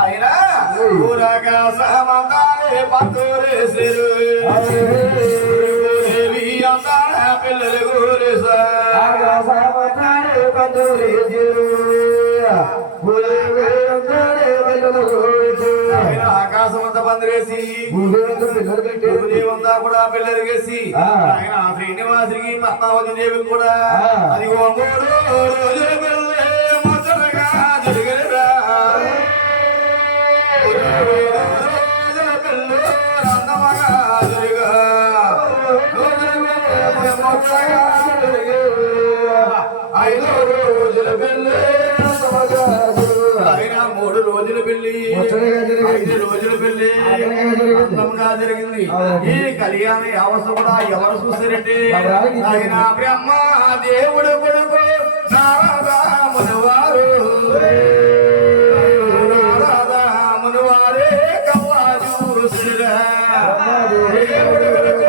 ఆయన ఊరకాసమంతాలే పట్టురేసిరు పిల్లలు ఆకాశమంతా పందిరేసి దేవంతా కూడా పిల్లరిగేసి ఆయన శ్రీనివాసుడికి పద్మావతి దేవి కూడా అది మూడు రోజుల పిల్లలే మొదలుగా జరిగేరా రోజుల పిల్లలు అందమగా జరిగా ఐదు రోజుల పెళ్లి ఆయన 3 రోజుల పెళ్లి 5 రోజుల పెళ్లి అందంగా జరిగింది. ఈ కళ్యాణ వ్యవస్థ కూడా ఎవరు చూస్తారంటే ఆయన బ్రహ్మ దేవుడు కొడుకు నారదామునివారు నారదామునివారే కవ్వా చూసిరా దేవుడు కొడుకు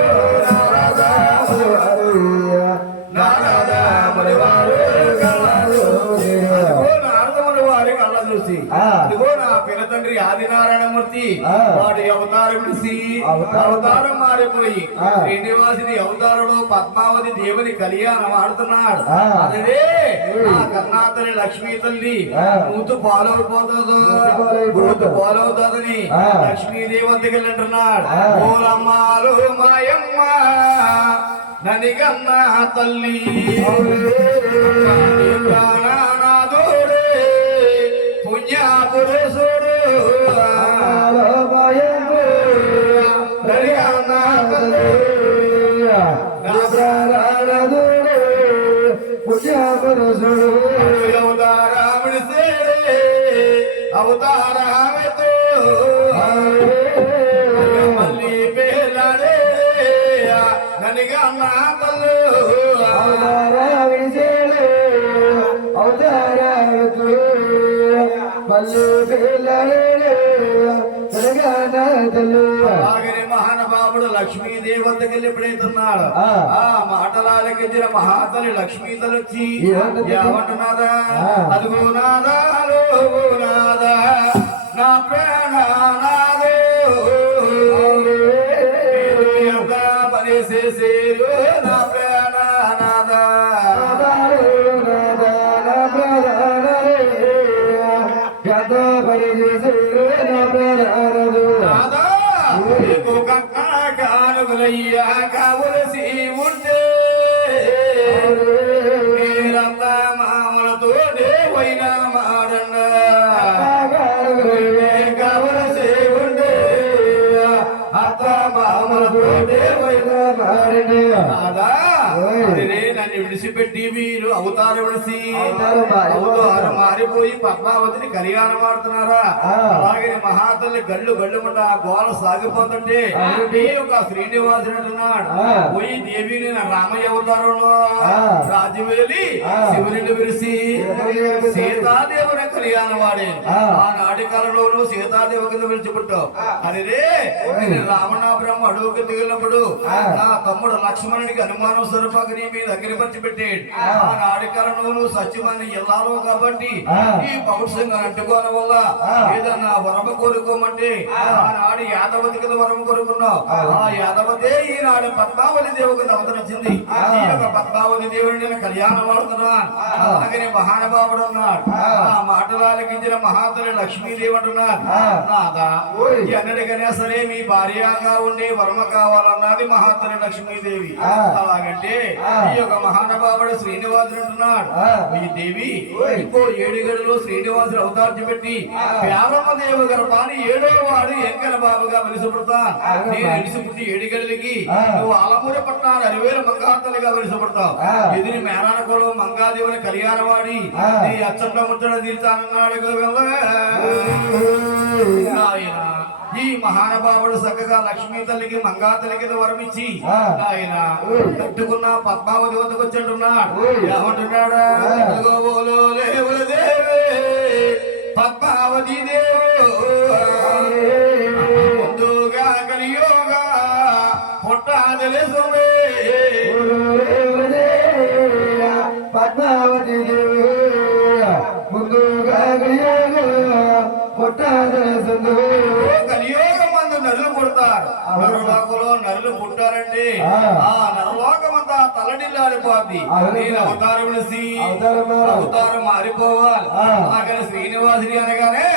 చూసి ఇదిగో నా పిల్ల తండ్రి ఆదినారాయణమూర్తి వాడి అవతారం విడిసి అవతారం మారిపోయి శ్రీనివాసుని అవతారంలో పద్మావతి దేవుని కళ్యాణం ఆడుతున్నాడు. అదే నా కర్ణాతల్లి లక్ష్మీ తల్లి మూతు పాలవుతుందో మూతు పాలవుతుందని లక్ష్మీదేవి వద్దకు వెళ్ళంటున్నాడు. ఓలమ్మాలు మాయమ్మ ననిగమ్మ తల్లి ప్రాణనాథుడే పుణ్యపురుషుడు పుణ్యపురుషుడు అవతారాముడి సేడే అవతారామితో మళ్ళీ పేలాడే ననిగమ్మ తల్లు అవతారాముడి సేడే అవతారామితో మహానుభావుడు లక్ష్మీదేవి వద్దకు వెళ్ళి ఎప్పుడైతున్నాడు ఆ మాటలాలకించిన మహాతలి లక్ష్మీతలు వచ్చి ఏమంటున్నాదా అదుగో నాదాలో నాదా నా ప్రాణనాదో పనిసేసేరు నా ప్రాణనాదా కానుగులయ్యా కావలసి ఉంటే మీరంతా మామలతో దేవైనా మాడన్న కావలసి ఉంటే అత్త మామలతో దేవైనా మాడన్నా నన్ను విడిచిపెట్టి మీరు అవతారం విడిచి అవతారం మారిపోయి పద్మావతిని కళ్యాణం ఆడుతున్నారా? అలాగే మహాతల్లి గళ్ళు గళ్ళుమంట ఆ గోల సాగిపోతుంటే ఒక శ్రీనివాసుడు అంటున్నాడు పోయి దేవిని రామయ్య అవతారంలో రాజ్యవేలి శివుని విరిసి సీతాదేవుని కళ్యాణం వాడే ఆనాటి కాలంలోనూ సీతాదేవి కింద విడిచిపెట్టావు అదే రావణ బ్రహ్మ అడుగుకి దిగినప్పుడు నా తమ్ముడు లక్ష్మణుడికి అనుమానం స్వరూపని మీ దగ్గర పంచి పెట్టాడు. ఆనాటి కాలంలోనూ సత్యమని ఎల్లాలో కాబట్టి ఈ పౌరుషంగా అంటుకోవడం వల్ల ఏదన్నా వరమ కోరుకోమంటే ఆనాడు యాదవతి కింద వరం కోరుకున్నావు. ఆ యాదవతే ఈనాడు పద్మావతి దేవు కింద అవతరించింది. ఈ యొక్క పద్మావతి దేవుడిని నేను కళ్యాణం వాడుతున్నా. అలాగనే మహానుభావుడు ఉన్నాడు. ఆ మాటలాలకించిన మహాతల్లి లక్ష్మీదేవి అంటున్నారు నాదా ఎన్నటికైనా సరే మీ భార్యగా ఉండే వరమ కావాలన్నది మహాతల్లి లక్ష్మీదేవి. అలాగంటే ఈ యొక్క మహానుభావుడు శ్రీనివాసుడు అంటున్నాడు ఈ దేవి ఇంకో 7 గడులు శ్రీనివాసుడు అవతారం పెట్టి ప్యారమ్మదేవి గర్భాన్ని 7వ వాడు ఎంకల బాబుగా వెలిసిపడతా. నేను వెలిసిపుట్టి 7 గడులకి నువ్వు ఆలమూరి పట్టాను 60,000 మంగాతలుగా వెలిసిపడతావు. ఎదిరి మేరాన కులం మంగాదేవుని కళ్యాణవాడి నీ అచ్చంలో ముచ్చట తీర్చానన్నాడు. ఈ మహానుభావుడు చక్కగా లక్ష్మీ తల్లికి మంగా తల్లికి వరమిచ్చి ఆయన కట్టుకున్న పద్మావతి వద్దకు వచ్చంటున్నాడు. ఏమంటున్నాడా పద్మావతి దేవు ముందుగా కలియోగా పొట్టాదలేసుడే పద్మావతి దేవు ముందుగా కలియోగా కలియోగం మందు నరులు పుడతారు. నరలోకంలో నరులు పుట్టారండి. ఆ నరలోకమంతా తలడిల్లాడిపోద్ది. నేను అవతారం విడిసి అవతారం మారిపోవాలి. అలాగని శ్రీనివాసుని అనగానే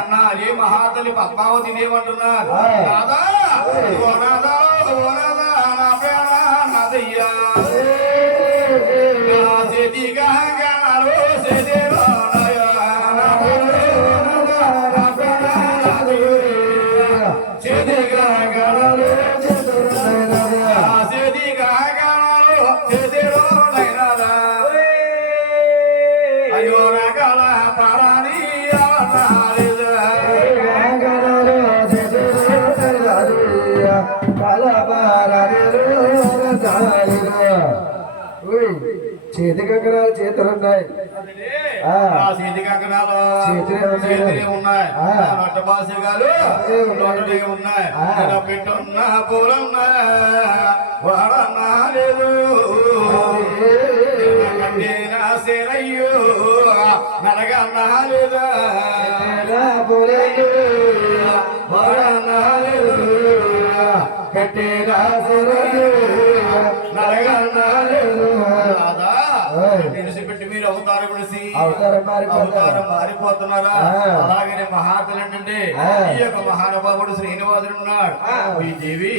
అన్న అదే మహాతల్లి పద్మావతి ఏమంటున్నారు? నాదా ఓ నాదా ఓ నాదా నా ప్రాణ నాదయ్యా చేతి కంకణాలు చేతులున్నాయి. చేతి కంకణాలు చేతులే ఉన్నాయి. నొట్ట బాసిగాలు నొట్టలే ఉన్నాయి. పెట్టున్న పూలన్నా వాడన్నా లేదు. సేనయ్యో నడగన్నా లేదా వాడన్నా లేదు. కట్టేనా సేనయ్యో నడగన్నా లేదు. విడిచిపెట్టి మీరు అవతారం విడిసి అవతారం మారిపోతున్నారా? అలాగే మహాతలు ఏంటంటే ఈ యొక్క మహానుభావుడు శ్రీనివాసుడు ఉన్నాడు. ఈ దేవి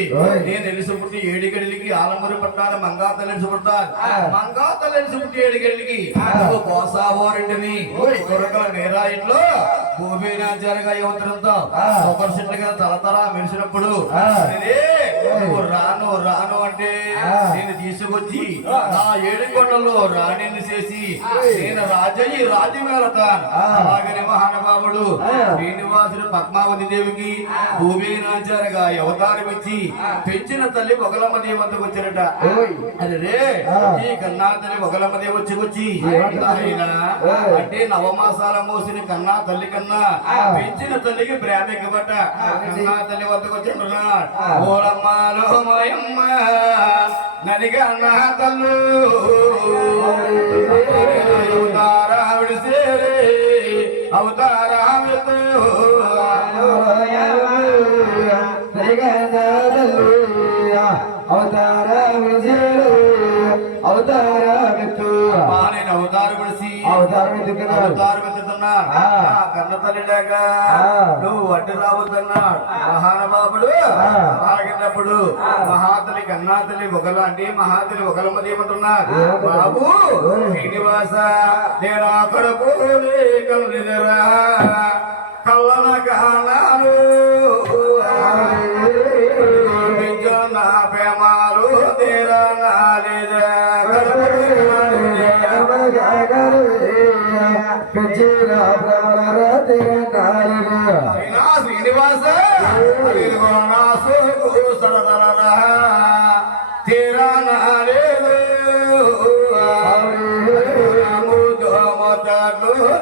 నేను తెలిసి పుట్టి 7 గడిలకి ఆలంబరి పట్టాను. మంగాతలు తెలిసి పుట్టాను. మంగాతలు తెలిసి పుట్టి 7 గడిలకి కోసావోరెంటిని కొరకల నేరాయిట్లో భూమీనాచారగా యువతరంతో ఒకరిగా తలతల మెరిసినప్పుడు రాను రాను అంటే నేను తీసుకొచ్చి నా 7 కొండల్లో రాణిని చేసి నేను రాజయ్యి రాజ్యం వెళతాను. అలాగని మహానుభావుడు శ్రీనివాసుడు పద్మావతి దేవికి భూమీనాచారగా అవతారం ఇచ్చి పెంచిన తల్లి ఒకలమ్మ దేవి వద్దకు వచ్చారట. అదే ఈ కన్నా తల్లి ఒకలమ్మ దేవి వచ్చి అంటే నవమాసాల మోసిన కన్నా తల్లి కన్నా పెంచిన తల్లికి ప్రేమ ఎక్కువట. కన్నా తల్లి వద్దకు వచ్చింటున్నాడు. ఓలమ్మాలో మాయమ్మ నదిగా నా తల్లు అవతారా విడిసేరే అవతారా నేను అవతారం విడిసి అవతారం ఎత్తుతున్నా. కన్న తల్లి లేక నువ్వు వడ్డీ రావద్దన్నాడు మహానుభావుడు. ఆగినప్పుడు మహాతలి కన్నా తల్లి ఒకలాంటి మహాతలి ఒకలమ్మది ఏమంటున్నారు? బాబు శ్రీనివాస నేను అక్కడకు కళ్ళనిదరా కళ్ళన కానాను నా ప్రేమాలు తీరా నాలేదా శ్రీనివాస నా సోకు సరదరా తీరా నాలేదు.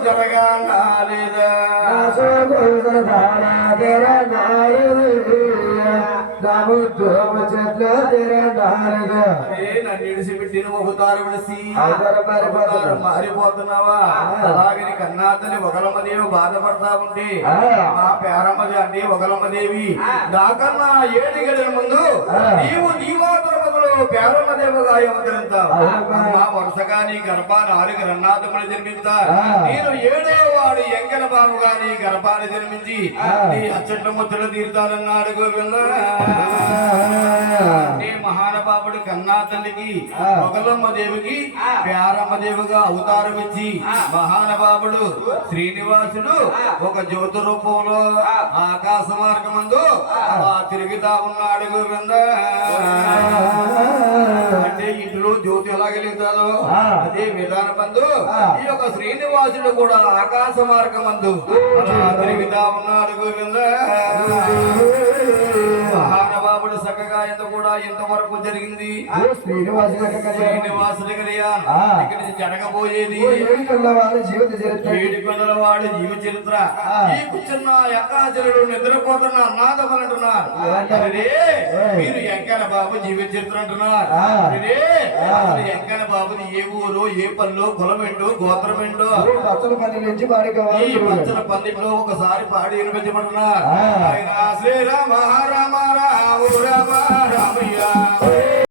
జరగా నాలేదా నన్ను విడిచిపెట్టిన అవతారం విడిసి మారిపోతున్నావా? అలాగే కన్నాతల్లి ఒకలమ్మదేవి బాధపడతా ఉంటే మా పేరమ్మది అంటే ఒకలమ్మదేవి నాకన్నా 7 గడిల ముందు నీవు నీవాతరమలో పేరమ్మదేవిగా అవతరించావు. మా వరుసగా నీ గర్భాన్ని 6 రన్నాథములు జన్మించారు. నేను 7వ వాడు ఎంకల బాబుగా నీ గర్భాన్ని జన్మించి నీ అచ్చట్ల ముచ్చలు తీరుతానన్నాడు గోవింద. మహానుభావుడు కన్నా తల్లికి ఒకలమ్మ దేవికి ప్యారమ్మ దేవిగా అవతారం ఇచ్చి మహానుభావుడు శ్రీనివాసుడు ఒక జ్యోతి రూపంలో ఆకాశ మార్గమందు తిరుగుతా ఉన్నాడు గోవింద. అంటే ఇంట్లో జ్యోతి ఎలా వెలుగుతాదో అదే విధానం మందు ఈ యొక్క శ్రీనివాసుడు కూడా ఆకాశ మార్గమందు తిరుగుతా ఉన్నాడు గోవింద. మహానుభావుడు చక్కగా ఎంత కూడా ఎంతవరకు జరిగింది శ్రీనివాస కళ్యాణం శ్రీనివాసుడి కళ్యాణం ఆ. ఇక్కడ నుంచి జరగబోయేది ఏడుకొండల వారి జీవిత చరిత్ర ఏడుకొండల వాడి జీవ చరిత్ర ఈ కూర్చున్న ఎక్కాచరుడు నిద్రపోతున్న అన్నాథములు అంటున్నారు అరే, మీరు ఎంకన్న బాబు జీవిత చరిత్ర అంటున్నారు అరే, అసలు ఎంకన్న బాబుది ఏ ఊరు ఏ పళ్ళు కులమెండు గోత్రమెండు పచ్చల పని నుంచి పాడి ఈ కావాలి పచ్చల పందిట్లో ఒకసారి పాడి వినిపించమంటున్నారు ఆయన శ్రీరామ రామ రామ రామ రామయ్య